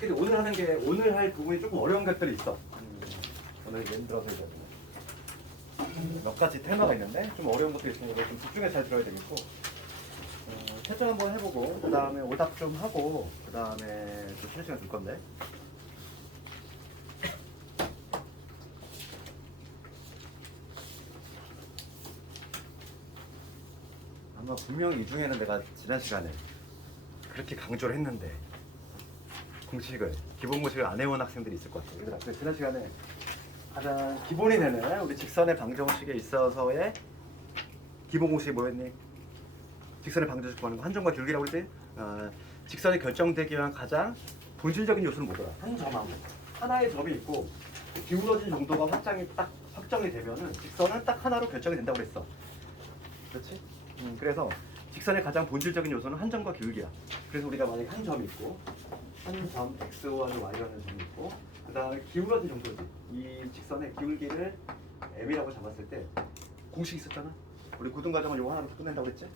근데 오늘 할 부분이 조금 어려운 것들이 있어. 오늘 예를 들어서 이제 몇 가지 테마가 있는데 좀 어려운 것도 있으니까 좀 집중해서 잘 들어야 되겠고, 채점 한번 해보고 그 다음에 오답 좀 하고 그 다음에 또 쉬는 시간 줄 건데. 아마 분명히 이 중에는 내가 지난 시간에 그렇게 강조를 했는데 기본 공식을 안 해온 학생들이 있을 것 같아요. 얘들아, 지난 시간에 가장 기본이 되는 우리 직선의 방정식에 있어서의 기본 공식이 뭐였니? 직선의 방정식 구하는 거 한점과 기울기라고 그랬지? 직선이 결정되기 위한 가장 본질적인 요소는 뭐더라? 한 점하고 하나의 점이 있고 기울어진 정도가 확정이 되면은 직선은 딱 하나로 결정이 된다고 그랬어. 그렇지? 그래서 직선의 가장 본질적인 요소는 한 점과 기울기야. 그래서 우리가 만약에 한 점이 있고 한 점 x와는 y라는 점이 있고 그 다음에 기울어진 정도지. 이 직선의 기울기를 m이라고 잡았을 때 공식이 있었잖아. 우리 고등과정은 요거 하나로 끝낸다고 그랬지?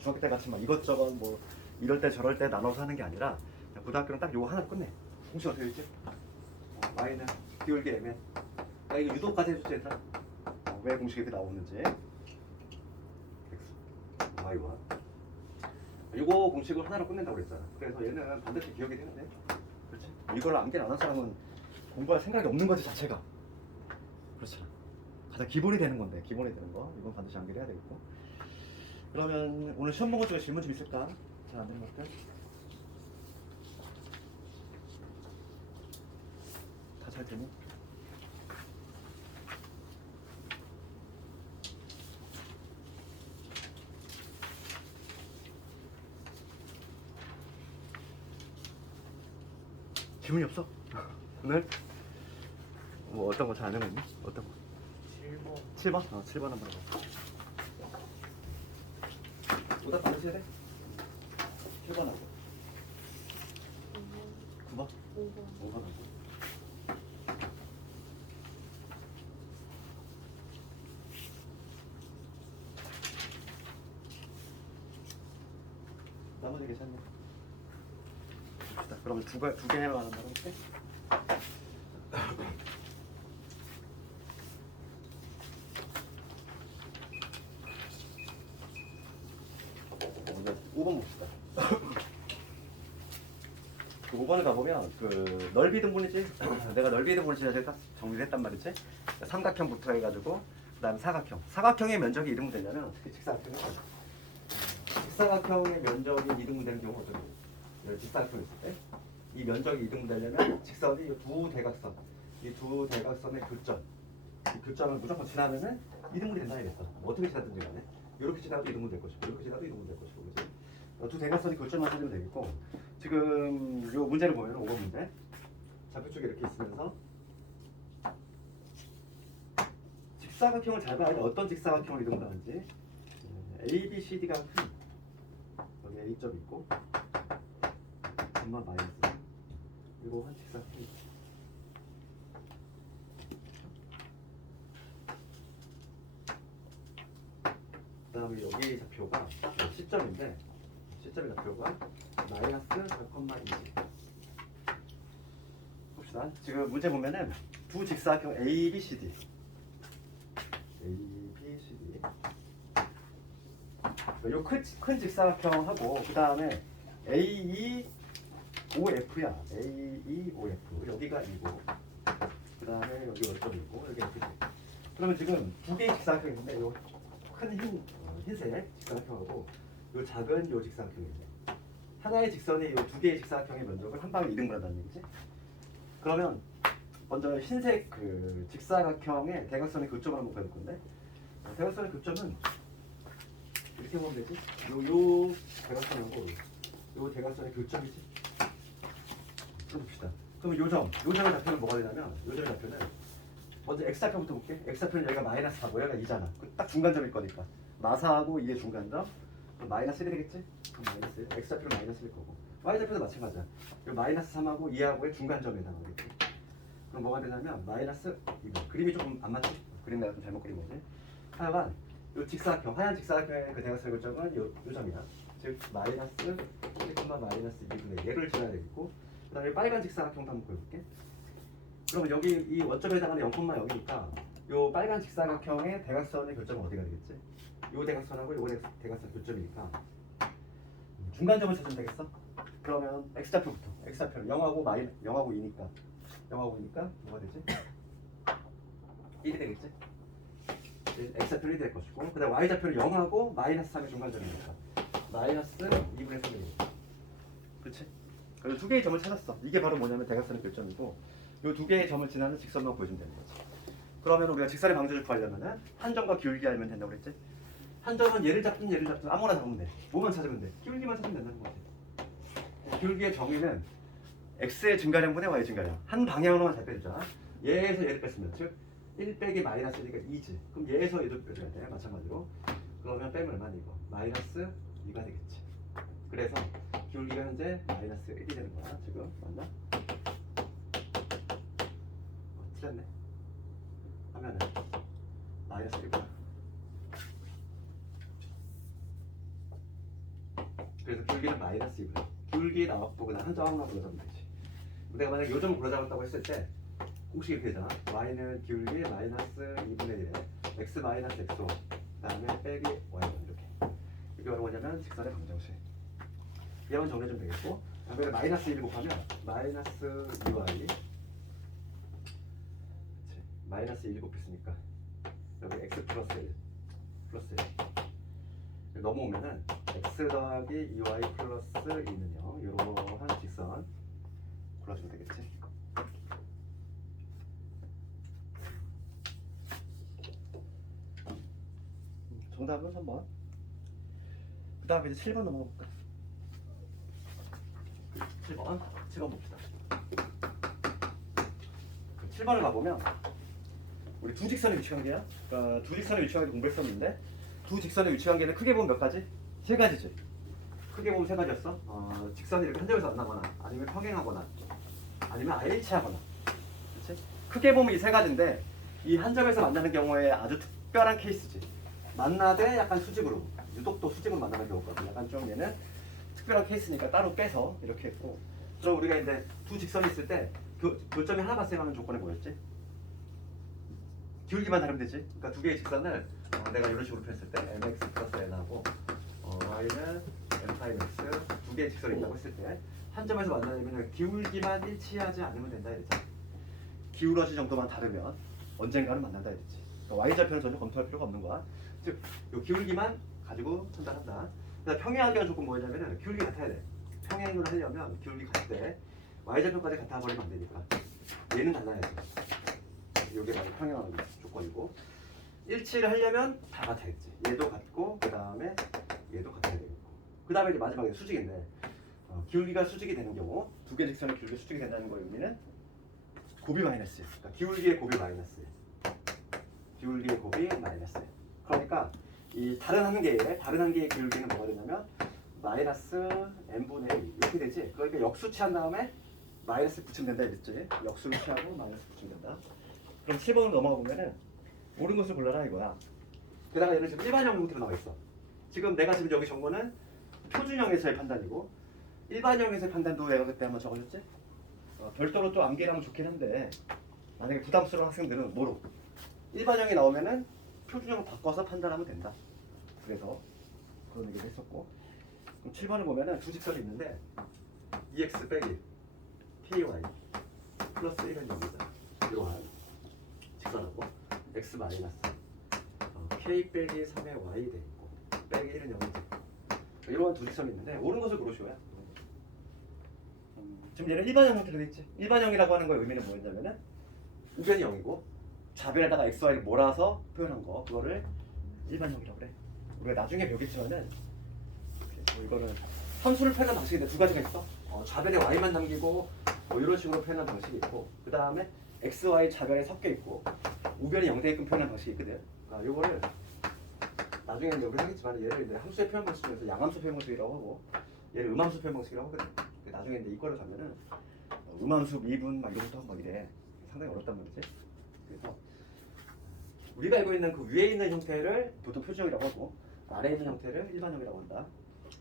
중학교 때 같이 막 이것저것 뭐 이럴 때 저럴 때 나눠서 하는 게 아니라 고등학교는 딱 요거 하나로 끝내. 공식 어떻게 되지? y는 기울기 mn. 나 이거 유도까지 해줬지 얘들아? 왜 공식이 이렇게 나오는지. x, y와 이거 공식을 하나로 끝낸다고 그랬잖아. 그래서 얘는 반드시 기억이 되는데, 그렇지? 이걸 암기를 안 한 사람은 공부할 생각이 없는 거지 자체가. 그렇잖아. 가장 기본이 되는 건데, 기본이 되는 거 이건 반드시 암기를 해야 되겠고. 그러면 오늘 시험 본 것 중에 질문 좀 있을까? 잘 안 되는 것들? 다 잘 되니? 질문이 없어? 오늘? 뭐 어떤 거 잘 안 되고 있니? 어떤 거? 7번? 7번? 7번 한번 해봐. 오답 받으셔야 돼? 7번 하고 9번? 5번 하고 나머지 괜찮네. 봅시다. 그러면 두 개 해가는 거로 할게. 먼저 5번 봅시다. 5번을 가보면 그 넓이 등분이지. 내가 넓이 등분을 딱 정리를 했단 말이지. 삼각형부터 해가지고 그 다음에 사각형의 면적이 이등분 되려면 특히 직사각형의 면적이 이등분 되는 경우가 어떤 거예요? 직사각형이 있을 때 이 면적이 이등분 되려면 직선이 이 두 대각선의 교점, 이 교점을 무조건 지나면은 이등분이 된다 이랬어. 어떻게 지나든지 간에 이렇게 지나도 이등분 될 것이고 이렇게 지나도 이등분 될 것이고, 그렇지? 두 대각선이 교점만 찾으면 되겠고, 지금 이 문제를 보면 5번 문제 좌표 쪽에 이렇게 있으면서 직사각형을 잘 봐야 돼. 어떤 직사각형을 이등분하는지. A, B, C, D가 큰 여기 A점이 있고 엄마 마이너스 그리고 한 직사각형이 있고, 그 다음에 여기 좌표가 C점인데 C점의 좌표가 마이너스 4,2. 봅시다. 지금 문제 보면은 두 직사각형 A, B, C, D 요 큰 직사각형하고 그 다음에 AEOF야. AEOF 여기가 2고 그 다음에 여기 원점이고 여기 F지. 그러면 지금 두 개의 직사각형이 있는데 요 큰 흰색 직사각형하고 요 작은 요 직사각형이 있네. 하나의 직선이 요 두 개의 직사각형의 면적을 한 방에 이등분한다는 얘기지. 그러면 먼저 흰색 그 직사각형의 대각선의 교점을 한번 그려볼 건데, 대각선의 교점은 이렇게 보면 되지. 요 대각선하고 요 대각선의 교점이지. 봅시다. 그럼 요 점의 좌표는 뭐가 되냐면 요 점의 좌표는 먼저 x좌표부터 볼게. x좌표는 여기가 마이너스 4고 여기가 2잖아. 딱 중간점일 거니까 마사하고 2의 중간점. 그럼 마이너스 1이 되겠지? 그럼 마이너스 1. x좌표는 마이너스 1일 거고 y좌표도 마찬가지야. 요 마이너스 3하고 2하고의 중간점에 해당하겠지. 그럼 뭐가 되냐면 마이너스 2번. 그림이 조금 안 맞지? 그림 내가 좀 잘못 그린 거지. 하여간 요 직사각형, 하얀 직사각형의 그 대각선의 교점은 요 점이야. 즉 마이너스 1, 마이너스 2분의 얘를 지나야 되겠고, 그다음에 빨간 직사각형도 한번 그려볼게. 그러면 여기 이 원점에 해당하는 0,0이니까 요 빨간 직사각형의 대각선의 교점은 어디가 되겠지? 요 대각선하고 요 대각선 교점이니까 중간점을 찾으면 되겠어? 그러면 x좌표부터. x좌표는 0하고 2니까 0하고 2니까 뭐가 되지? 1이 되겠지? x좌표는 1이 될 것이고 그 다음 y좌표는 0하고 마이너스 3의 중간점이니까 마이너스 2분의 3이 되겠지. 그렇지? 그래서 두 개의 점을 찾았어. 이게 바로 뭐냐면 대각선의 교점이고 이 두 개의 점을 지나는 직선만 보여주면 되는 거지. 그러면 우리가 직선의 방정식을 구하려면 한 점과 기울기 알면 된다고 그랬지? 한 점은 얘를 잡든 아무거나 잡으면 돼. 뭐만 찾으면 돼. 기울기만 찾으면 된다는 거지. 기울기의 정의는 x의 증가량분의 y의 증가량. 한 방향으로만 잘 빼주자. 얘에서 얘를 뺐으면 즉 1 빼기 마이너스 1이니까 2지. 그럼 얘에서 얘도 빼줘야 돼. 마찬가지로. 그러면 빼면 얼마니 이거? 마이너스 2가 되겠지. 그래서 기울기가 현재 마이너스 1이 되는 거야. 지금 맞나? 틀렸네. 하면은 마이너스 1이구나. 그래서 기울기는 마이너스 2분의 기울기 나왔고 그다음 한 점 하나 골라잡으면 되지. 내가 만약에 요 점을 골라잡았다고 했을 때 공식이 이렇게 되잖아. y는 기울기 마이너스 2분의 1에 x 마이너스 x로 그다음에 빼기 y 이렇게. 이게 바로 뭐냐면 직선의 방정식. 얘만 정리해주면 되겠고 다음에 마이너스 1을 곱하면 마이너스 2y 마이너스 1이 곱했으니까 여기 x 플러스 1 플러스 1 넘어오면은 x 더하기 2y 플러스 2는요 이러한 직선 골라주면 되겠지. 정답은 3번. 그 다음에 이제 7번 넘어볼까? 7번 봅시다. 7번을 가보면 우리 두 직선의 위치관계야. 그러니까 두 직선의 위치관계 공부했었는데 두 직선의 위치관계는 크게 보면 몇 가지? 세 가지지. 크게 보면 세 가지였어. 직선이 이렇게 한 점에서 만나거나 아니면 평행하거나 아니면 아예 일치하거나. 그렇지? 크게 보면 이 세 가지인데 이 한 점에서 만나는 경우에 아주 특별한 케이스지. 만나되 약간 수직으로 유독 또 수직으로 만나는 경우가 약간 좀 얘는 특별한 케이스니까 따로 빼서 이렇게 했고 그럼 우리가 이제 두 직선이 있을 때 교점이 하나 발생하는 조건이 뭐였지? 기울기만 다르면 되지. 그러니까 두 개의 직선을 내가 이런 식으로 폈을 때 mx 플러스 n하고 y는 m-x 두 개의 직선이 있다고 했을 때 한 점에서 만나려면 기울기만 일치하지 않으면 된다 이랬지. 기울어진 정도만 다르면 언젠가는 만난다 이랬지. 그러니까 y좌표는 전혀 검토할 필요가 없는 거야. 즉, 이 기울기만 가지고 판단한다. 그러니까 평행하게 한 조건 뭐냐면은 기울기 같아야 돼. 평행을 하려면 기울기 같을 때 y좌표까지 같아 버리면 안 되니까 얘는 달라야지. 이게 바로 평행하는 조건이고 일치를 하려면 다 같아야지. 얘도 같고 그 다음에 얘도 같아야 되고 그 다음에 이제 마지막에 수직인데 기울기가 수직이 되는 경우 두 개 직선의 기울기가 수직이 된다는 거의 의미는 곱이 마이너스. 그러니까 기울기의 곱이 마이너스. 기울기의 곱이 마이너스. 그러니까 이 다른 한 개의 기울기는 뭐가 되냐면 마이너스 n분의 1 이렇게 되지. 그러니까 역수 취한 다음에 마이너스 붙이면 된다 이랬지. 역수를 취하고 마이너스 붙이면 된다. 그럼 7번으로 넘어가 보면은 옳은 것을 골라라 이거야. 게다가 얘는 지금 일반형 형태로 나와 있어. 지금 내가 지금 여기 적은 표준형에서의 판단이고 일반형에서의 판단도 내가 그때 한번 적어줬지. 별도로 또 암기하면 좋긴 한데 만약에 부담스러운 학생들은 뭐로? 일반형이 나오면은 표준형을 바꿔서 판단하면 된다. 그래서 그런 얘기를 했었고 그럼 7번을 보면은 두 직선이 있는데 EX 빼기 KY 플러스 1은 0이다. 이러한 직선하고 X 마이너스 K 빼기 3의 Y 돼 있고 빼기 1은 0이지. 이러한 두 직선이 있는데 옳은 것을 고르셔야. 지금 얘는 일반형 형태로 돼 있지. 일반형이라고 하는 거의 의미는 뭐였냐면은 우변이 0이고 좌변에다가 XY를 몰아서 표현한 거 그거를 일반형이라고 그래. 우리가 나중에 배우겠지만은 이거는 함수를 표현한 방식인데 두 가지가 있어. 좌변에 Y만 남기고 이런 식으로 표현한 방식이 있고 그 다음에 XY 좌변에 섞여 있고 우변이 0대입금 표현한 방식이 있거든. 그러니까 이거를 나중에 이제 우리 하겠지만 얘를 이제 함수의 표현 방식 중에서 양함수 표현 방식이라고 하고 얘를 음함수 표현 방식이라고 하거든. 나중에 이제 이거를 가면은 음함수 미분 막 이런 것도 하고 막 이래. 상당히 어렵단 말이지. 그래서 우리가 알고 있는 그 위에 있는 형태를 보통 표준형이라고 하고 아래에 있는 형태를 일반형이라고 한다.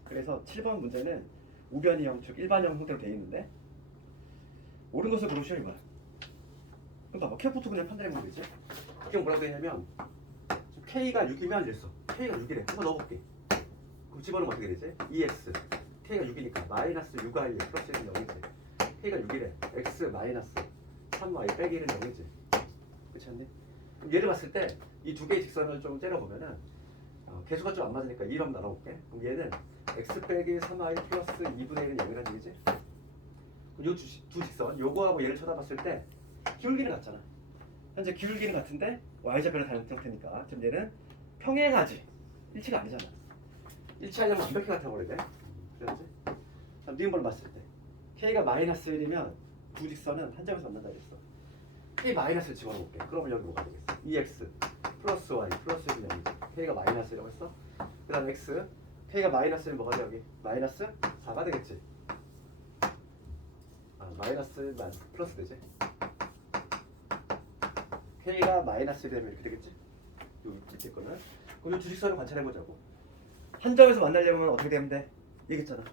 그래서 7번 문제는 우변이 형, 즉 일반형 형태로 되어 있는데 옳은 것을 고르시오 이거야. 그럼 봐봐. K부터 그냥 판단해보면 되지. 이게 뭐라고 했냐면 K가 6이면 이랬어. K가 6이래. 한번 넣어볼게. 그럼 집어넣으면 어떻게 되지? 2x. K가 6이니까 마이너스 6y 플러스 1은 0이지. K가 6이래. x 마이너스 3y 빼기 1은 0이지. 그렇지 않니? 그럼 얘를 봤을 때 이 두 개의 직선을 좀 째려보면은 개수가 좀 안 맞으니까 2로 한번 나눠볼게. 그럼 얘는 x 빼기 3y 플러스 2분의 1은 0이라는 얘기지. 그럼 이 두 직선, 요거하고 얘를 쳐다봤을 때 기울기는 같잖아. 현재 기울기는 같은데 y좌표는 다른 형태니까 지금 얘는 평행하지. 일치가 아니잖아. 일치하려면 완벽히 같아버려야 돼. 그렇지? 다음 니은번을 봤을 때 k가 마이너스 1이면 두 직선은 한 점에서 만난다 그랬어. k 마이너스를 집어넣을게. 그러면 여기 뭐가 되겠어? 2x 플러스 y 플러스 1은 0이지. k가 마이너스라고 했어. 그 다음 x k가 마이너스 1 뭐가 돼 여기? 마이너스 4가 되겠지. 마이너스 플러스 되지. k가 마이너스 1 되면 이렇게 되겠지. 요 밑에 거는. 그럼 이 두 직선을 관찰해보자고. 한 점에서 만나려면 어떻게 되면 돼? 얘기했잖아.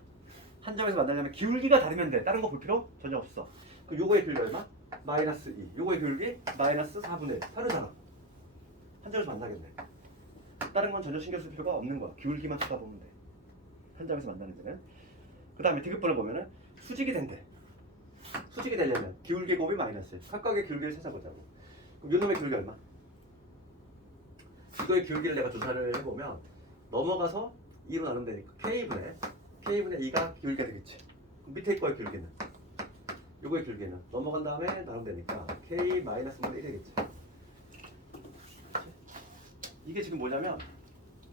한 점에서 만나려면 기울기가 다르면 돼. 다른 거 볼 필요 전혀 없어. 그럼 요거의 기울기 얼마? 마이너스 2. 요거의 기울기 마이너스 4분의 1. 다르잖아. 한 점에서 만나겠네. 다른 건 전혀 신경 쓸 필요가 없는 거야. 기울기만 쳐다보면 돼. 한 점에서 만나는 데는. 그 다음에 디귿번을 보면은 수직이 된대. 수직이 되려면 기울기 곱이 마이너스 1. 각각의 기울기를 찾아보자고. 그럼 요놈의 기울기 얼마? 이거의 기울기를 내가 조사를 해보면 넘어가서 2로 나누면 되니까 K분의 2가 기울기가 되겠지. 그럼 밑에 거의 기울기는 요거의 기울기는 넘어간 다음에 나누면 되니까 K 마이너스 분의 1이 되겠지. 이게 지금 뭐냐면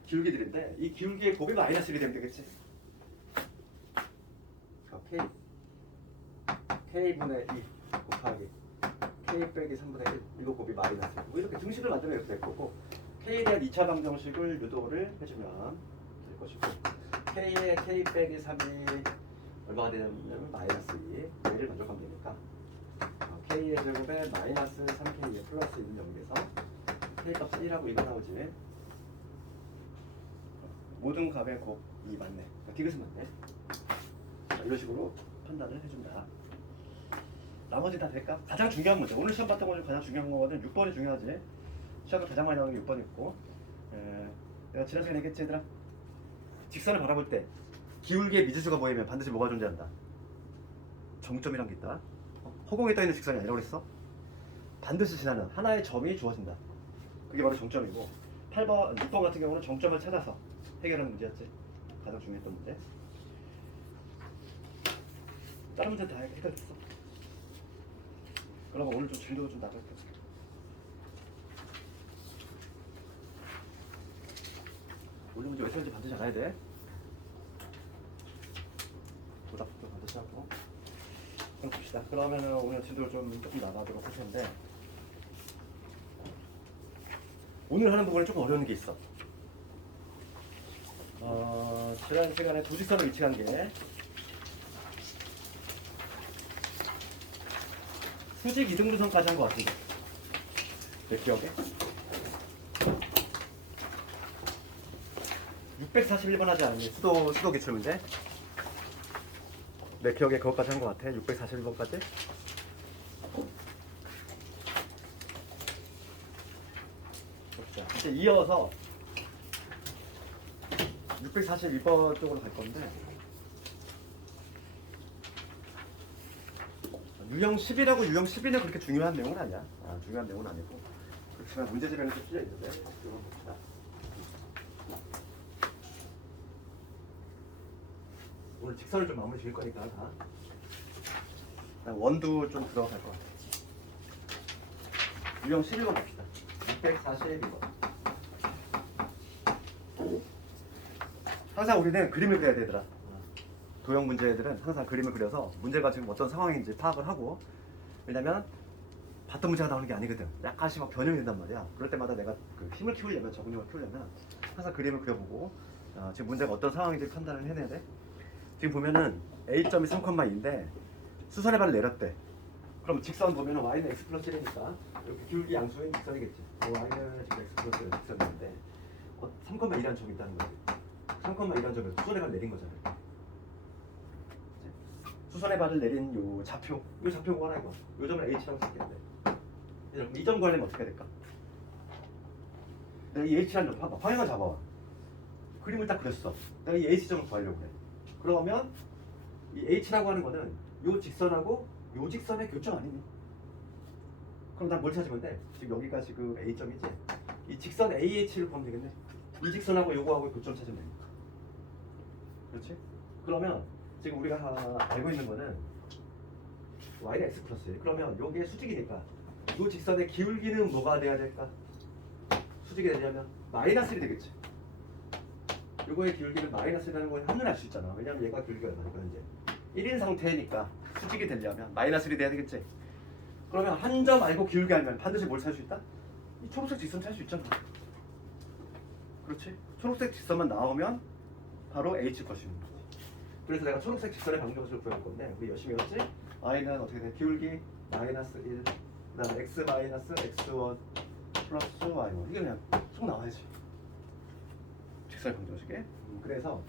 기울기들인데 이 기울기의 곱이 마이너스 1이 되면 되겠지. K분의 2 곱하기 K 빼기 3분의 1 이거 곱이 마이너스 1. 뭐 이렇게 등식을 만들면 이렇게 될 거고 K에 대한 2차 방정식을 유도를 해주면 될 것이고 K의 K 빼기 3이 얼마가 되냐면 마이너스 2 K를 만족하면 되니까 K의 제곱에 마이너스 3K의 플러스 2는 0에서 K 값은 1하고 이거 나오지. 모든 값의 곱이 맞네. 디귿은 맞네. 자, 이런 식으로 판단을 해준다. 나머지 다 될까? 가장 중요한 문제. 오늘 시험 봤던 거 중 가장 중요한 거거든. 6번이 중요하지. 시험에 가장 많이 나오는 게 6번 있고. 내가 지난 시간에 얘기했지 얘들아. 직선을 바라볼 때 기울기의 미지수가 보이면 반드시 뭐가 존재한다? 정점이란 게 있다. 허공에 떠있는 직선이 아니라고 그랬어? 반드시 지나는 하나의 점이 주어진다. 그게 바로 정점이고 8번, 6번 같은 경우는 정점을 찾아서 해결하는 문제였지. 가장 중요했던 문제. 다른 문제는 다 해결됐어. 그러면 오늘 좀 진도 좀 나갈게. 오늘 문제 왜 쓰는지 반드시 알아야 돼. 보답도 반드시 하고. 그럼 봅시다. 그러면은 오늘 진도를 조금 나가도록 할 텐데 오늘 하는 부분에 조금 어려운 게 있어. 지난 시간에 두 직선을 위치한 게 수직 이등분선까지 한 것 같은데 내 기억에 641번 하지 않았니? 수도 기출문제 내 기억에 그것까지 한 것 같아. 641번까지 자, 이제 이어서 641번 쪽으로 갈 건데 유형 10이라고 유형 12는 그렇게 중요한 내용은 아니야. 중요한 내용은 아니고 그렇지만 문제집에는 좀 쓰여 있는데 이거 봅시다. 오늘 직선을 좀 마무리 지을 거니까 다 원도 좀 들어갈 것 같아. 유형 11번 봅시다. 642번. 항상 우리는 그림을 그려야 되더라. 도형 문제들은 항상 그림을 그려서 문제가 지금 어떤 상황인지 파악을 하고, 왜냐면 봤던 문제가 나오는 게 아니거든. 약간씩 막 변형이 된단 말이야. 그럴 때마다 내가 그 힘을 키우려면, 적응력을 키우려면 항상 그림을 그려보고 지금 문제가 어떤 상황인지 판단을 해내야 돼. 지금 보면은 A점이 3,2인데 수선의 발을 내렸대. 그럼 직선 보면은 y는 x 플러스 1이니까 이렇게 기울기 양수인 직선이겠지. y는 지금 x 플러스 1 직선인데 3,2라는 점이 있다는 거지. 3,2라는 점에서 수선의 발을 내린 거잖아요. 수선의 발을 내린 요 좌표, 요 좌표가 하나 이거. 요 점을 H라고 쓸겠는데. 그럼 이 점 구하려면 어떻게 해야 될까? 내가 이 H라는 점 봐봐. 방향을 잡아봐. 그림을 딱 그렸어. 내가 이 H점을 구하려고 해. 그러면 이 H라고 하는 거는 요 직선하고 요 직선의 교점 아니니? 그럼 난 뭘 찾으면 돼? 지금 여기가 지금 A점이지? 이 직선 AH를 보면 되겠네. 이 직선하고 요거하고 교점 찾으면 되니까. 그렇지? 그러면 지금 우리가 알고 있는 거는 y는 x 플러스 1. 그러면 요게 수직이니까 요 직선의 기울기는 뭐가 돼야 될까? 수직이 되려면 마이너스 1이 되겠지. 요거의 기울기는 마이너스 1이라는 걸 한눈에 알 수 있잖아. 왜냐면 얘가 기울기가 얼마니까 현재 1인 상태니까 수직이 되려면 마이너스 1이 돼야 되겠지. 그러면 한 점 알고 기울기 알면 반드시 뭘 찾을 수 있다? 이 초록색 직선 찾을 수 있잖아. 그렇지? 초록색 직선만 나오면 바로 H 것이는 거지. 그래서 내가 초록색 직선의 방정식을 구할 건데 우리 열심히 했지? y는 어떻게 돼? 기울기 마이너스 1, 그 다음에 x 마이너스 x1 플러스 y1. 이게 그냥 속 나와야지. 직선의 방정식에. 그래서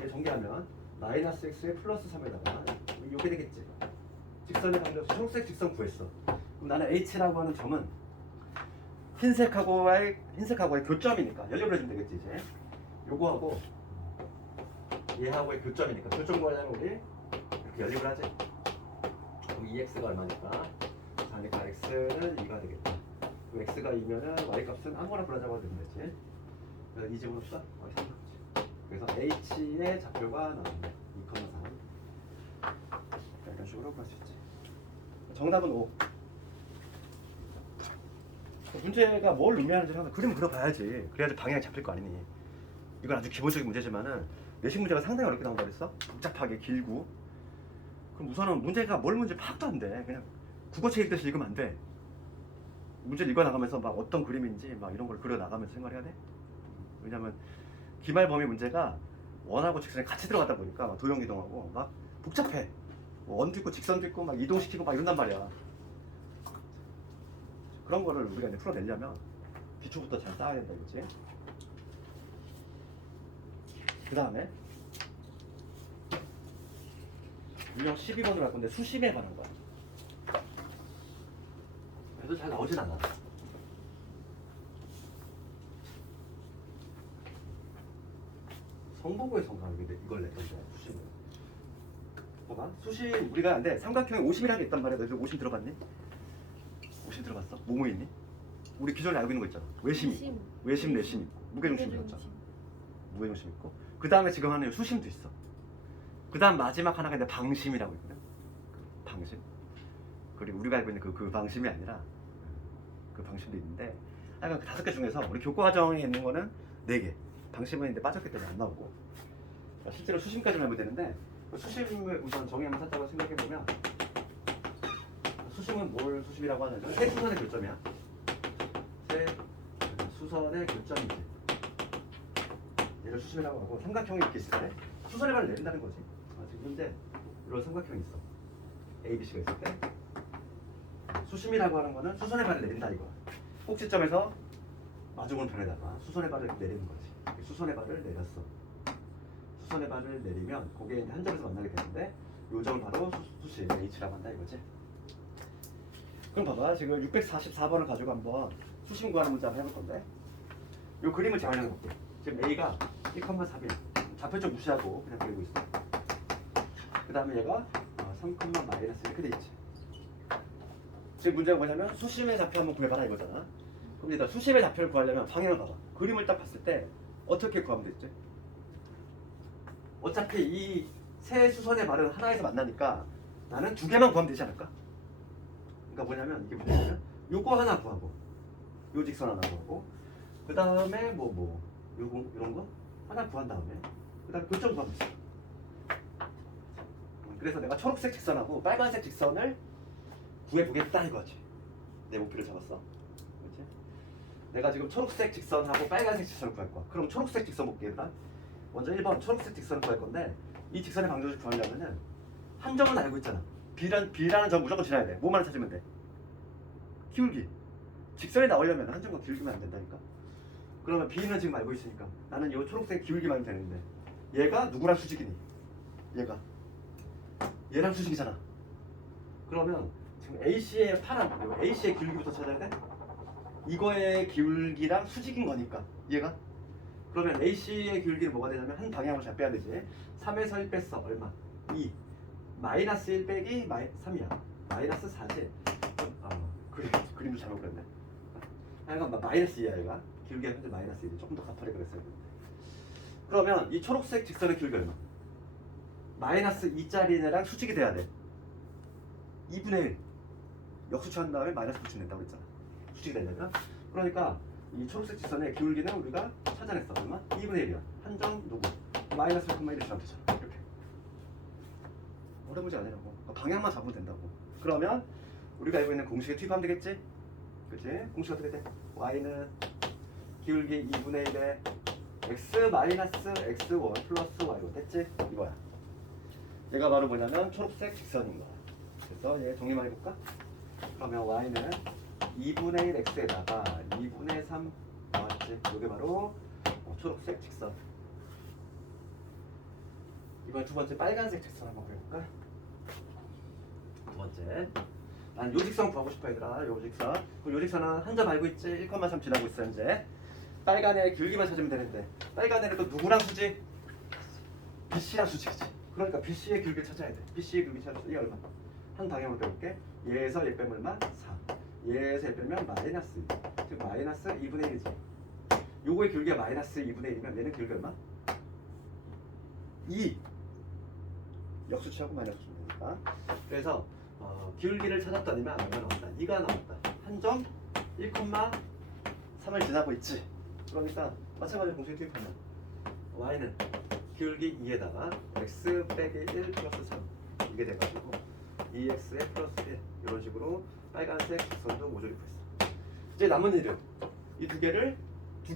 얘 전개하면 마이너스 x에 플러스 3에다가 이게 되겠지. 직선의 방정식 초록색 직선 구했어. 그럼 나는 h라고 하는 점은 흰색하고의 교점이니까 연립을 해주면 되겠지 이제. 요거하고 얘하고의 교점이니까 교점 구하려면 우리 이렇게 연립을 하지. 그럼 2x가 얼마니까? 4니까 x는 2가 되겠다. 그럼 x가 2면은 y 값은 아무거나 불러잡아도 되면 되지. 그래서 2 집어넣읍시다. 그래서 h의 좌표가 나옵니다. 2,3. 이런 식으로 구할 수 있지. 정답은 5. 문제가 뭘 의미하는지 항상 그림 그려봐야지. 그래야지 방향이 잡힐 거 아니니. 이건 아주 기본적인 문제지만은 내신 문제가 상당히 어렵게 나온다 그랬어? 복잡하게 길고. 그럼 우선은 문제가 뭘 문제 파악도 안 돼. 그냥 국어책 읽듯이 읽으면 안 돼. 문제를 읽어 나가면서 막 어떤 그림인지 막 이런 걸 그려 나가면서 생각해야 돼. 왜냐면 기말 범위 문제가 원하고 직선이 같이 들어가다 보니까 막 도형 이동하고 막 복잡해. 뭐 원도 있고 직선도 있고 막 이동시키고 막 이런단 말이야. 그런 거를 우리가 이제 풀어내려면 기초부터 잘 쌓아야 된다 이거지. 그 다음에 유형 12번으로 할 건데 수심에 관한 거야. 그래도 잘 나오진 않아. 성보고에서인가 이걸 냈던 거야 수심을. 봐봐 수심 우리가 근데 삼각형에 오심이라는 게 있단 말이야. 너 이제 오심 들어봤니? 오심 들어봤어? 뭐뭐 있니? 우리 기존에 알고 있는 거 있잖아. 외심 내심 있고 무게중심 있었잖아. 무게중심 있고 그 다음에 지금 하는 수심도 있어. 그 다음 마지막 하나가 이제 방심이라고 있거든. 방심. 그리고 우리가 알고 있는 그 방심이 아니라 그 방심도 있는데 하여간 그 5개 중에서 우리 교과과정에 있는 거는 4개. 방심은 이제 빠졌기 때문에 안 나오고 실제로 수심까지만 하면 되는데 수심을 우선 정의하면 살짝 생각해보면 수심은 뭘 수심이라고 하냐면 세 수선의 교점이야. 세 수선의 교점이지. 얘를 수심이라고 하고 삼각형이 이렇게 있을 때 수선의 발을 내린다는 거지. 지금 현재 이런 삼각형이 있어. A, B, C가 있을 때 수심이라고 하는 거는 수선의 발을 내린다 이거야. 꼭지점에서 마주보는 편에다가 수선의 발을 내리는 거지. 수선의 발을 내렸어. 수선의 발을 내리면 거기에 한 점에서 만나게 되는데 요 점을 바로 수심 H라고 한다 이거지. 그럼 봐봐 지금 644번을 가지고 한번 수심 구하는 문제 한번 해볼 건데 요 그림을 잘 해볼게. 지금 A가 1,4일 좌표쪽 무시하고 그냥 그리고 있어. 그 다음에 얘가 3, 마이너스 이렇게 돼 있지. 지금 문제가 뭐냐면 수심의 좌표 한번 구해봐라 이거잖아. 그럼 일단 수심의 좌표를 구하려면 방향을 봐봐. 그림을 딱 봤을 때 어떻게 구하면 되지? 어차피 이 세 수선의 발은 하나에서 만나니까 나는 2개만 구하면 되지 않을까? 그러니까 뭐냐면 이게 뭐냐면 요거 하나 구하고 요 직선 하나 구하고 그 다음에 요거 이런 거 하나 구한 다음에 그 다음에 교점 구하면 돼. 그래서 내가 초록색 직선하고 빨간색 직선을 구해보겠다 이거지. 내 목표를 잡았어. 그렇지? 내가 지금 초록색 직선하고 빨간색 직선을 구할 거야. 그럼 초록색 직선 볼게. 일단 먼저 1번 초록색 직선을 구할 건데 이 직선의 방정식을 구하려면은 한 점은 알고 있잖아. B라는 점 무조건 지나야 돼. 뭐만 찾으면 돼? 기울기. 직선이 나오려면 한 점과 기울기만 안 된다니까. 그러면 B는 지금 알고 있으니까 나는 이 초록색 기울기만 되는데 얘가 누구랑 수직이니? 얘가 얘랑 수직이잖아. 그러면 지금 AC의 파란 AC의 기울기부터 찾아야 돼? 이거의 기울기랑 수직인 거니까 얘가. 그러면 AC의 기울기는 뭐가 되냐면 한 방향으로 잘 빼야 되지. 3에서 1 뺐어. 얼마? 2. 마이너스 1 빼기 3이야. 마이너스 4지. 그림도 잘못 그렸네. 하여간 마이너스 2야 얘가. 기울기가 현재 마이너스 1. 조금 더 가파르게 그랬어야 되는데. 그러면 이 초록색 직선의 기울기 얼마? 마이너스 2짜리 애랑 수직이 돼야 돼. 2분의 1. 역수치한 다음에 마이너스 붙이면 된다고 했잖아. 수직이 되려면. 그러니까 이 초록색 직선의 기울기는 우리가 찾아냈어. 얼마? 2분의 1이야. 한 점 누구? 마이너스 1,1 주면 되잖아. 이렇게. 어려운 문제 아니라고. 방향만 잡으면 된다고. 그러면 우리가 알고 있는 공식에 투입하면 되겠지? 그치? 공식 어떻게 돼? y는 기울기 2분의 1에 x 마이너스 x1 플러스 y로 됐지? 이거야. 얘가 바로 뭐냐면 초록색 직선인 거야. 그래서 얘 정리만 해볼까? 그러면 y는 2분의 1 x에다가 2분의 3 나왔지? 이게 바로 초록색 직선. 이번 두 번째 빨간색 직선 한번 그려볼까? 두 번째. 난 요 직선 구하고 싶어 얘들아. 요 직선. 그럼 요 직선은 한 점 알고 있지? 1,3 지나고 있어 현재. 빨간의 기울기만 찾으면 되는데 빨간애는 또 누구랑 수지? BC랑 수직이지. 그러니까 BC의 기울기를 찾아야 돼. BC의 기울기 찾아서 이게 얼마? 한 방향으로 빼볼게. 얘에서 얘 빼면 얼마? 4. 얘에서 얘 빼면 마이너스 2. 즉 마이너스 2분의 1이지. 요거의 기울기가 마이너스 2분의 1이면 얘는 기울기 얼마? 2. 역수치하고 마이너스 주면 되니까. 그래서 기울기를 찾았더니만 얼마 나왔다? 2가 나왔다. 한 점 1,3을 지나고 있지. 그러니까 마찬가지로 공식에 투입하면 y는 기울기 2에다가 x 빼기 1 플러스 3 이게 돼가지고 2x에 플러스 1 이런 식으로 빨간색 직선도 모조리했어. 이제 남은 일은 이 두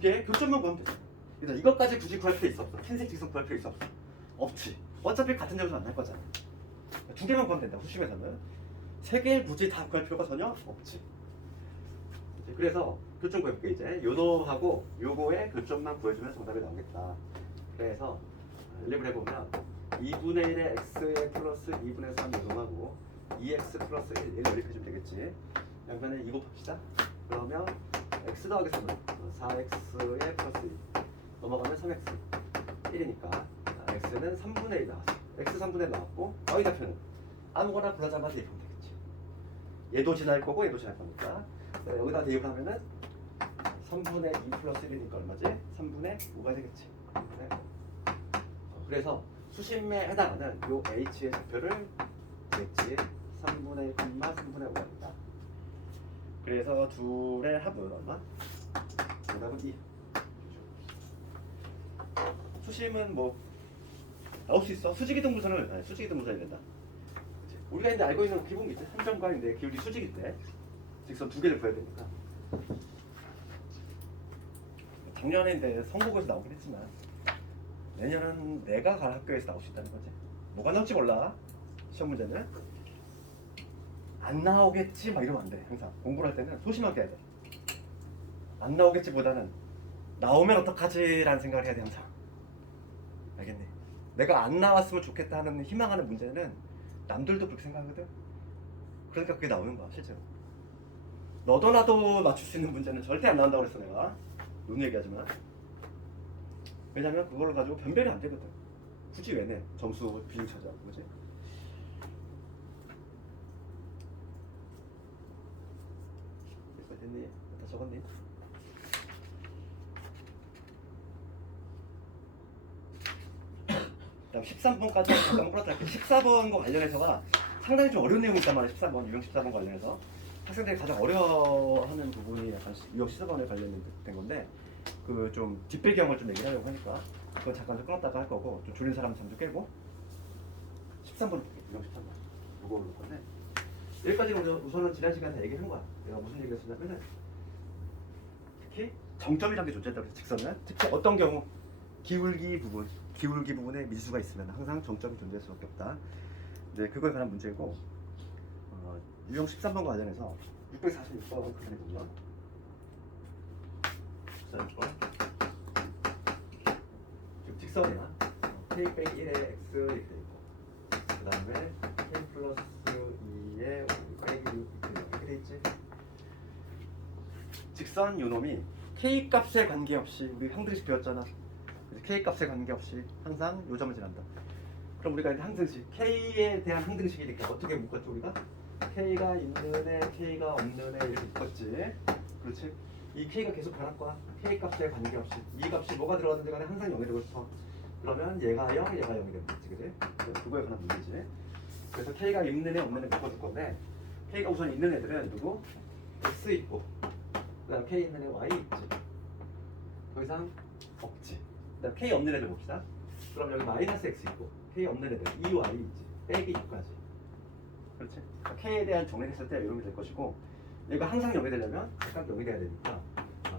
개의 교점만 구하면 되잖아. 그래서 이것까지 굳이 구할 필요 있어 없어? 흰색 직선 구할 필요 있어 없어? 없지. 어차피 같은 점에서 만날 거잖아. 두 개만 구하면 된다. 수심에서는 세 개를 굳이 다 구할 필요가 전혀 없지. 그래서 교점 구해볼게. 이제 요노하고 요거의 교점만 구해주면 정답이 나오겠다. 그래서 연립을 해보면 2분의 1의 x에 플러스 2분의 3 요놈하고 2x 플러스 1 연립해주면 되겠지. 양변에 2 곱합시다. 그러면 x 더하기 3은 4x에 플러스 2 넘어가면 3x 1이니까 x는 3분의 1 나왔어. x 3분의 1 나왔고 y 좌표는 아무거나 불러잡아서 대입하면 되겠지. 얘도 지날 거고 얘도 지날 거니까 여기다 대입을 하면은 3분의 2 플러스 1이니까 얼마지? 3분의 5가 되겠지. 그래서 수심에 해당하는 요 h의 좌표를 되겠지. 3분의 1, 3분의 5입니다. 그래서 둘의 합은 얼마? 정답은 2. 수심은 뭐 나올 수 있어. 수직이등분선을 수직이등분선이 된다. 우리가 이제 알고 있는 기본기 있지. 한 점과 인데 기울기 수직일 때 직선 두 개를 구해야 되니까. 작년에 이제 성북에서 나오긴 했지만 내년은 내가 갈 학교에서 나올 수 있다는 거지. 뭐가 나올지 몰라. 시험 문제는 안 나오겠지 막 이러면 안 돼. 항상 공부를 할 때는 소심하게 해야 돼. 안 나오겠지보다는 나오면 어떡하지라는 생각을 해야 돼 항상. 알겠니? 내가 안 나왔으면 좋겠다 하는 희망하는 문제는 남들도 그렇게 생각하거든. 그러니까 그게 나오는 거야 실제로. 너도 나도 맞출 수 있는 문제는 절대 안 나온다고 그랬어 내가. 논 얘기하지만. 왜냐면 그걸로 가지고 변별이 안 되거든. 굳이 왜 내? 점수 비중 차지하고 그지? 이거 됐니? 다 적었니? 그다음 13번까지 잠깐 끌어들일게. 14번과 관련해서가 상당히 좀 어려운 내용이 있단 말이야. 14번, 유형 14번 관련해서 학생들이 가장 어려워하는 부분이 약간 유형 14번에 관련된 건데 그 좀 뒷배경을 좀 얘기를 하려고 하니까 그건 잠깐 좀 끊었다가 할 거고 좀 줄인 사람 잠도 깨고 13번 볼게. 유형 13번 요거 볼 건데 여기까지는 우선은 지난 시간에 얘기를 한 거야. 내가 무슨 얘기를 했었냐면은 특히 정점이라는 게 존재한다고 해서 직선은 특히 어떤 경우 기울기 부분에 미수가 있으면 항상 정점이 존재할 수밖에 없다. 네, 그거에 관한 문제고 유형 13번과 관련해서 646번 그림에 보면 646번 지금 직선이야. k 빼기 1의 x 이렇게 돼 있고 그 다음에 k 플러스 2에 빼기 6 이렇게 돼 있지. 직선 요놈이 k 값에 관계없이 우리 항등식 배웠잖아. k 값에 관계없이 항상 요 점을 지난다. 그럼 우리가 이제 항등식 k에 대한 항등식이니까 어떻게 묶었죠 우리가? k가 있는 애, k가 없는 애 이렇게 묶었지. 그렇지? 이 k가 계속 변할 거야. k 값에 관계없이 이 값이 뭐가 들어가든지 간에 항상 0이 되고 싶어. 그러면 얘가 0, 얘가 0이 되는 거지, 그지? 그거에 관한 문제지. 그래서 k가 있는 애, 없는 애 묶어줄 건데 k가 우선 있는 애들은 누구? x 있고 그 다음 k 있는 애 y 있지. 더 이상 없지. 그 다음 k 없는 애들 봅시다. 그럼 여기 마이너스 x 있고 k 없는 애들 2y 있지. 빼기 6까지. 그렇지? 그러니까 k에 대한 정리를 했을 때 이렇게 될 것이고 얘가 항상 0이 되려면 각각 0이 돼야 되니까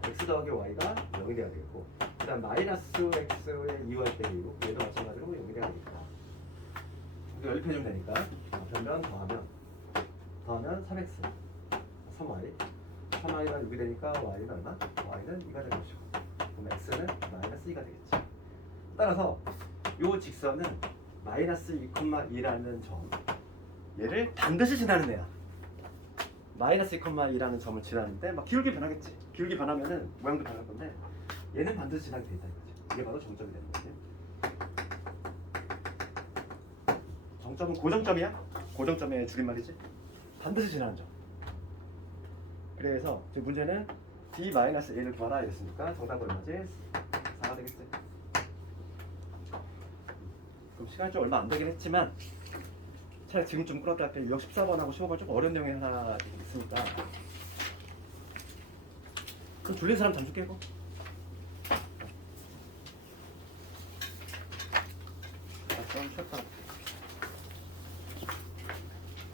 x 더하기 y가 0이 돼야 되겠고 그 다음 마이너스 x의 2y 빼기 6 얘도 마찬가지로 0이 돼야 되니까 이거 연립해주면 되니까 변면 더하면 3x 3y 3y가 6이 되니까 y는 얼마? y는 2가 되는 것이고 그럼 x는 마이너스 2가 되겠지. 따라서 이 직선은 마이너스 2,2라는 점 얘를 반드시 지나는 애야. 마이너스 2,2라는 점을 지나는데 막 기울기 변하겠지. 기울기 변하면은 모양도 변할 건데 얘는 반드시 지나게 돼 있다 이거지. 이게 바로 정점이 되는 거지. 정점은 고정점이야. 고정점의 줄임말이지. 반드시 지나는 점. 그래서 지금 문제는 d-a를 구하라 이랬으니까 정답은 얼마지? 4가 되겠지. 그럼 시간이 좀 얼마 안 되긴 했지만 차라리 지금 좀 끌었다 할 때 유형 14번하고 15번 좀 어려운 내용이 하나 있으니까 그럼 졸린 사람 잠수 깨고